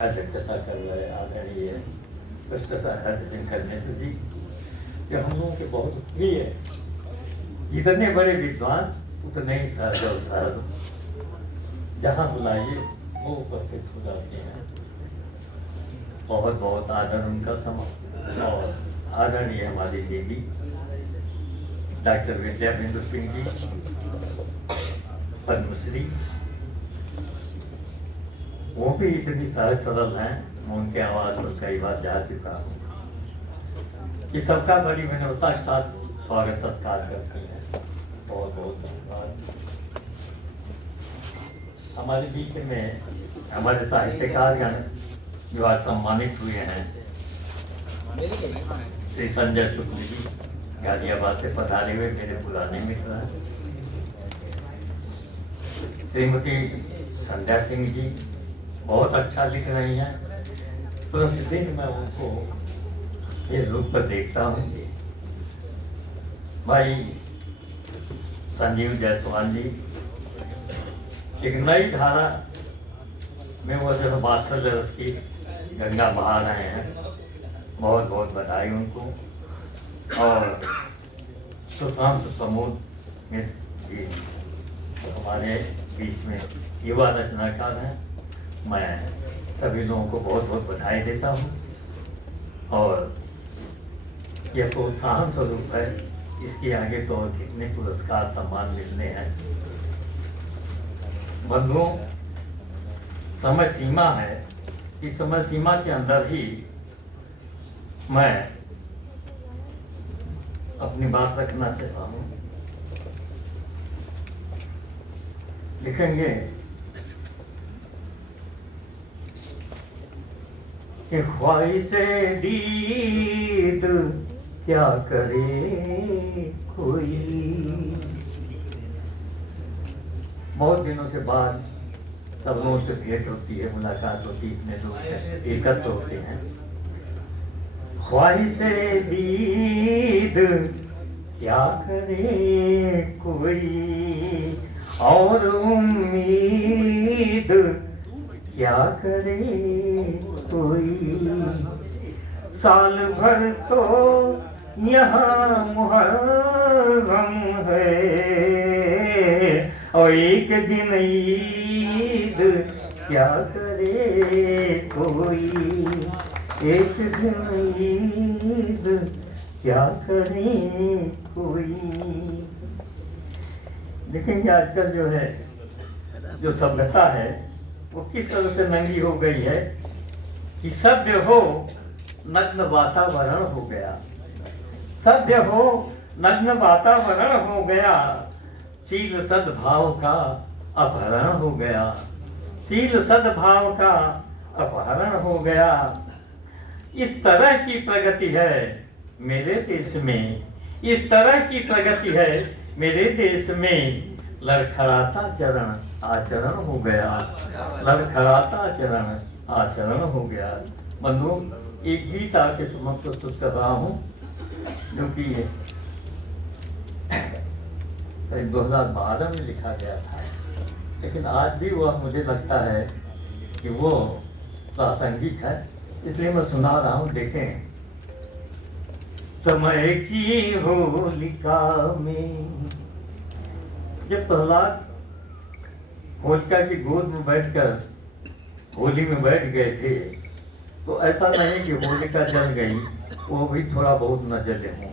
अध्यक्षता कर रहे आदरणीय शंकर मिश्र जी, जो हम लोगों के बहुत प्रिय है। जितने बड़े विद्वान उतने ही सहज जहाँ बुलाइए वो उपस्थित हो जाते हैं। बहुत बहुत आदर उनका समझ। और आदरणीय हमारी देवी डॉक्टर विद्याबिंदु सिंह जी पद्मश्री, वो भी इतनी सहज सरल हैं। मैं उनके आवाज पर कई बार जा चुका हूँ कि सबका बड़ी विनम्रता के साथ स्वागत सत्कार करते हैं। बहुत बहुत धन्यवाद। हमारे बीच में हमारे साहित्यकारगण जो आज सम्मानित हुए हैं, श्री संजय शुक्ल जी गाजियाबाद से पधारे हुए मेरे पुराने मित्र हैं। श्रीमती संध्या सिंह जी बहुत अच्छा लिख रही हैं। प्रतिदिन मैं उनको इस रूप पर देखता हूँ। भाई संजीव जायसवाल जी एक नई धारा में वो जो है वात्सल्य रस की गंगा बहा रहे हैं। बहुत बहुत बधाई उनको। और सुशांत प्रमोद मिश्र जी हमारे बीच में युवा रचनाकार हैं। मैं सभी लोगों को बहुत बहुत बधाई देता हूँ। और यह प्रोत्साहन स्वरूप है। इसके आगे तो और कितने पुरस्कार सम्मान मिलने हैं। बंधुओं, समय सीमा है। इस समय सीमा के अंदर ही मैं अपनी बात रखना चाहता हूँ। लिखेंगे कि ख्वाहिशे दीद क्या करे कोई। बहुत दिनों के बाद सब लोगों से भेंट होती है, मुलाकात होती है, इतने लोग एकत्र होते हैं। ख्वाहिशे दीद क्या करे कोई, और उम्मीद क्या करे कोई। साल भर तो यहाँ मुहर्रम है, और एक दिन ईद क्या करे कोई। एक दिन ईद क्या करे कोई। देखेंगे आजकल जो है, जो सभ्यता है वो किस तरह से नंगी हो गई है कि सभ्य हो नग्न वातावरण हो गया। सभ्य हो नग्न वातावरण हो गया। शील सद्भाव का अपहरण हो गया। शील सद्भाव का अपहरण हो गया। इस तरह की प्रगति है मेरे देश में। इस तरह की प्रगति है मेरे देश में। लड़खड़ाता चरण आचरण हो गया। लड़खड़ाता चरण आचरण हो गया। बंधु, एक गीत आपके समक्ष प्रस्तुत कर रहा हूँ जो कि 2012 में लिखा गया था, लेकिन आज भी वह मुझे लगता है कि वो प्रासंगिक है, इसलिए मैं सुना रहा हूँ। देखें। समय की होलिका में जब प्रहलाद होलिका की गोद में बैठकर होली में बैठ गए थे, तो ऐसा नहीं कि होलिका जल गई, वो भी थोड़ा बहुत न जले हों।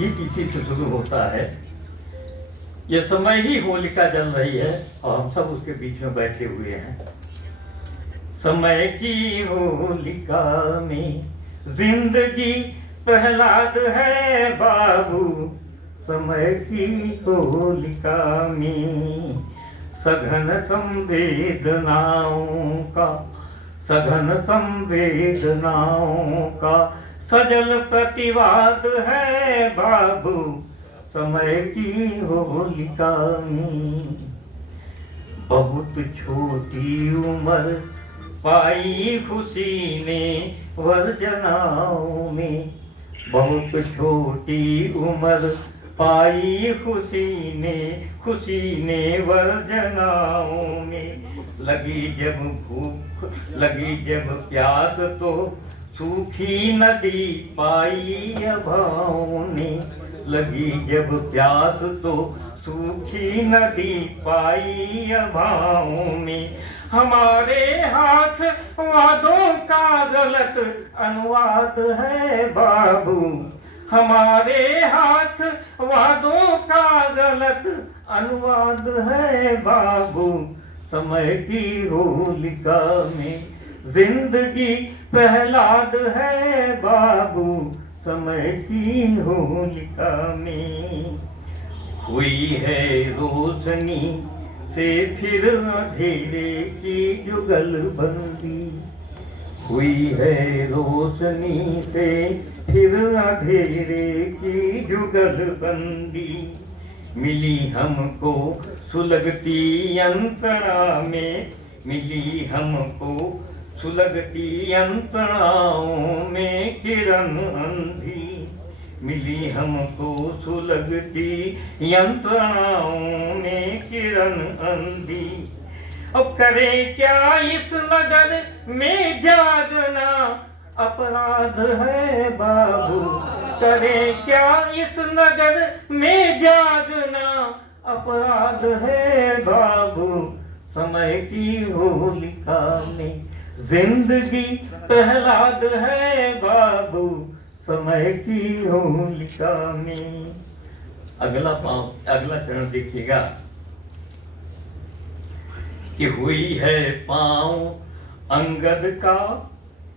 ये किसी से शुरू होता है। ये समय ही होलिका जल रही है और हम सब उसके बीच में बैठे हुए हैं। समय की होलिका में जिंदगी प्रहलाद है बाबू। समय की होलिका में सघन संवेदनाओं का, सघन संवेदनाओं का सजल प्रतिवाद है बाबू। समय की होलिका में बहुत छोटी उम्र पाई खुशी ने वर्जनाओं में। बहुत छोटी उम्र पाई खुशी ने वर्जनाओं में। लगी जब भूख लगी जब प्यास तो सूखी नदी पाई अभाओं ने। लगी जब प्यास तो सूखी नदी पाई अभाओं में। हमारे हाथ वादों का गलत अनुवाद है बाबू। हमारे हाथ वादों का गलत अनुवाद है बाबू। समय की होलिका में जिंदगी प्रहलाद है बाबू। समय की होलिका में हुई है रोशनी से फिर अंधेरे की जुगलबंदी। हुई है रोशनी से फिर अंधेरे की जुगलबंदी। मिली हमको सुलगती यंत्रणा में। मिली हमको सुलगती यंत्रणाओं में किरण अंधी। मिली हमको सुलगती यंत्रणाओं में किरण अंधी। अब करे क्या इस नगर में जागना अपराध है बाबू। करे क्या इस नगर में जागना अपराध है बाबू। समय की होलिका में जिंदगी प्रहलाद है बाबू। समय की होलिका में अगला चरण देखिएगा कि हुई है पांव अंगद का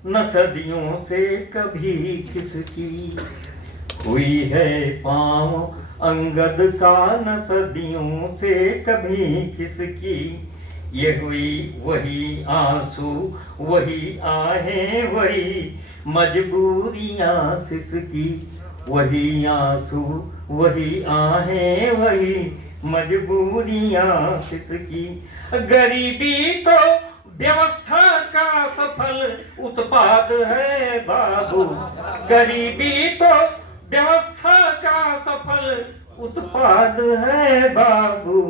न सदियों से कभी किसकी। हुई है पांव अंगद का न सदियों से कभी किसकी। ये हुई वही आंसू वही आहें वही मजबूरियां सिसकी। वही आंसू वही आहें वही मजबूरियां सिसकी। गरीबी तो व्यवस्था का सफल उत्पाद है बाबू। गरीबी तो व्यवस्था का सफल उत्पाद है बाबू।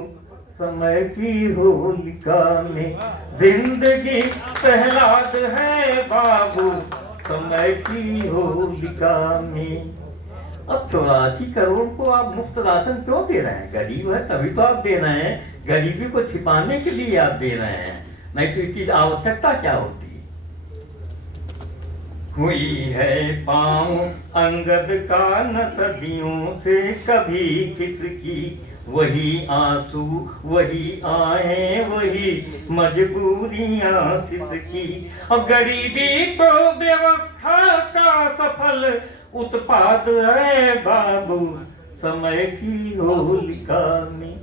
समय की होलिका में जिंदगी प्रहलाद है बाबू। समय की होलिका में अब 84 करोड़ को आप मुफ्त राशन क्यों दे रहे हैं? गरीब है तभी तो आप दे रहे हैं। गरीबी को छिपाने के लिए आप दे रहे हैं, नहीं तो इसकी आवश्यकता क्या होती। हुई है पांव अंगद का न सदियों से कभी किसकी। वही आंसू वही आहें वही मजबूरियां सिसकी। और गरीबी तो व्यवस्था का सफल उत्पाद है बाबू। समय की होलिका में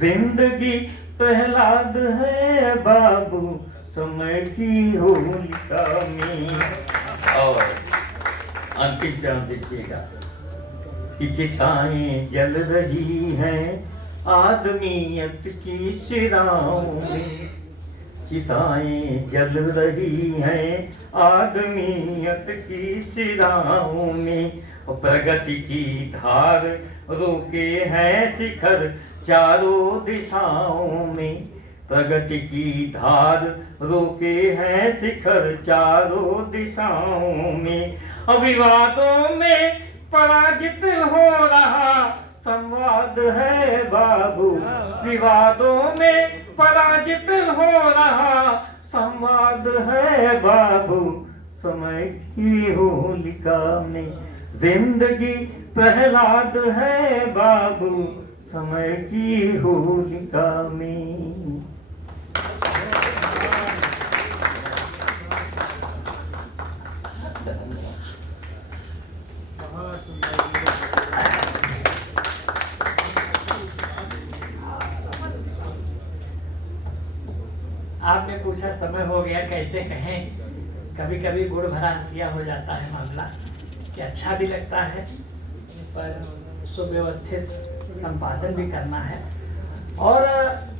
जिंदगी प्रहलाद है बाबू। समय की होलिका में और अंतिम चरण देखिएगा कि चिताएं जल रही हैं आदमियत की शिराओं में। चिताएं जल रही हैं आदमियत की शिराओं में। प्रगति की धार रोके हैं शिखर चारों दिशाओं में। प्रगति की धार रोके हैं शिखर चारों दिशाओं में। विवादों में पराजित हो रहा संवाद है बाबू। विवादों में पराजित हो रहा संवाद है बाबू। समय की होलिका में जिंदगी प्रहलाद है बाबू। समय की होलिका में आपने पूछा समय हो गया कैसे कहें। कभी कभी गुड़ भरा हंसिया हो जाता है मामला कि अच्छा भी लगता है पर सुव्यवस्थित संपादन भी करना है। और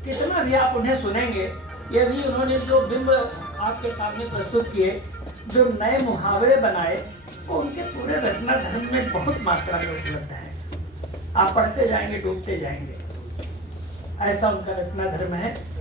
कितना भी आप उन्हें सुनेंगे, ये भी उन्होंने जो बिंब आपके सामने प्रस्तुत किए, जो नए मुहावरे बनाए, वो उनके पूरे रचना धर्म में बहुत मात्रा में उपलब्ध है। आप पढ़ते जाएंगे, डूबते जाएंगे। ऐसा उनका रचना धर्म है।